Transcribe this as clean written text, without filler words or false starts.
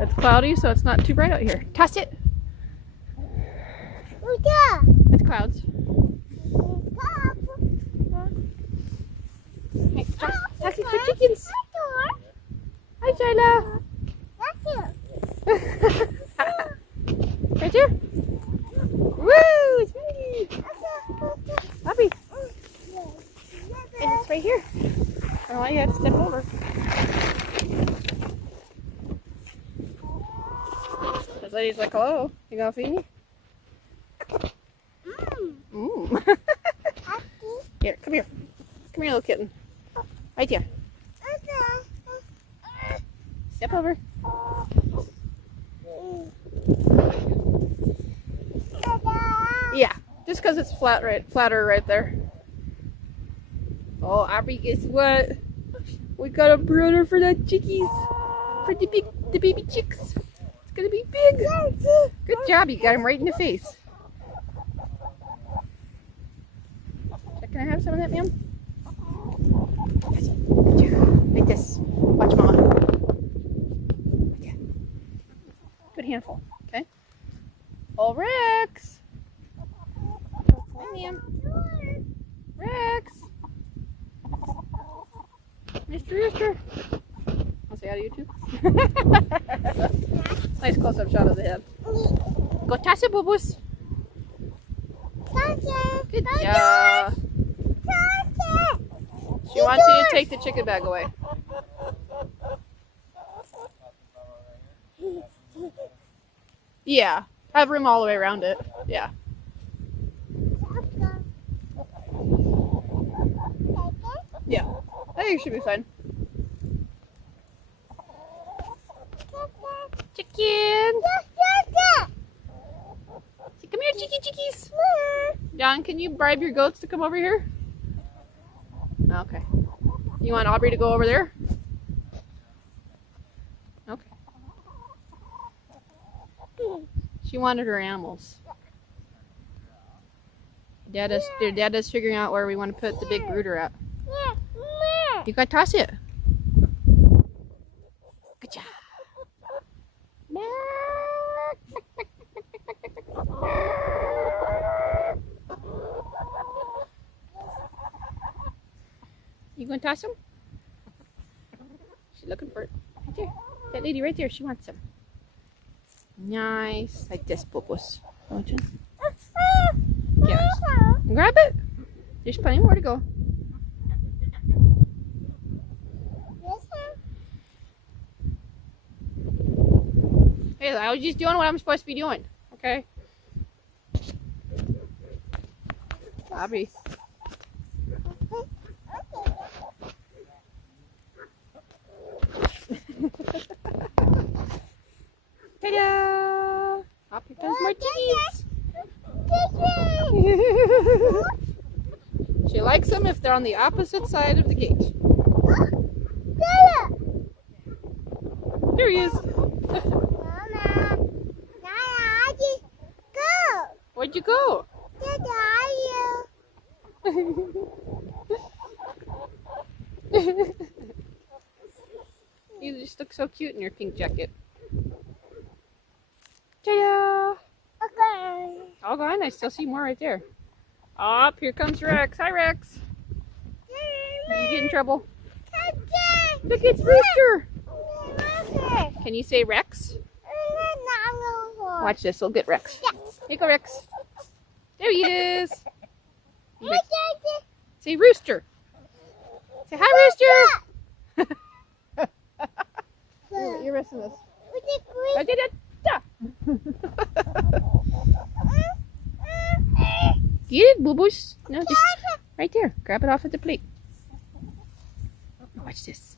It's cloudy, so it's not too bright out here. Toss it. It's clouds. Hey, toss it for chickens. Hi, Jayla. Right there. Woo! It's me. Aubrey. And it's right here. I don't want you to step over. This lady's like, hello. You gonna feed me? Mmm. Here, come here. Come here, little kitten. Right here. Step over. Yeah, just because it's flatter right there. Oh, Aubrey, guess what? We got a brooder for the chickies, for the baby chicks. It's gonna be big. Good job, you got him right in the face. Can I have some of that, ma'am? Like this. Watch mama. Okay. Good handful. Okay. Oh, Rex. Hi, ma'am. Rex. Mr. Rooster. I'll say hi to you too. Nice close-up shot of the head. Go toss it, boo-boos. Good job. She wants you to take the chicken bag away. Yeah, have room all the way around it. Yeah. Yeah, I think it should be fine. Chicken! Come here, chickies! John, can you bribe your goats to come over here? Okay. You want Aubrey to go over there? Okay. She wanted her animals. Their dad is figuring out where we want to put the big brooder at. You gotta toss it. Good job. You gonna toss him? She's looking for it. Right there. That lady right there, she wants him. Nice. Like this, bubbles. Yeah. Grab it. There's plenty more to go. Hey, I was just doing what I'm supposed to be doing. Okay? Aubrey. Ta-da! Aubrey has more chickies. She likes them if they're on the opposite side of the gate. There he is. Where'd you go? You just look so cute in your pink jacket. Ta-da! Okay. All gone? I still see more right there. Up, here comes Rex. Hi, Rex. Did you get in trouble? Look, it's Rooster. Can you say Rex? Watch this. We'll get Rex. Here you go, Rex. There he is. Say Rooster. Say hi, Rooster. You're missing this. I did it. Get it, boo-boos. No, just right there. Grab it off at the plate. Watch this.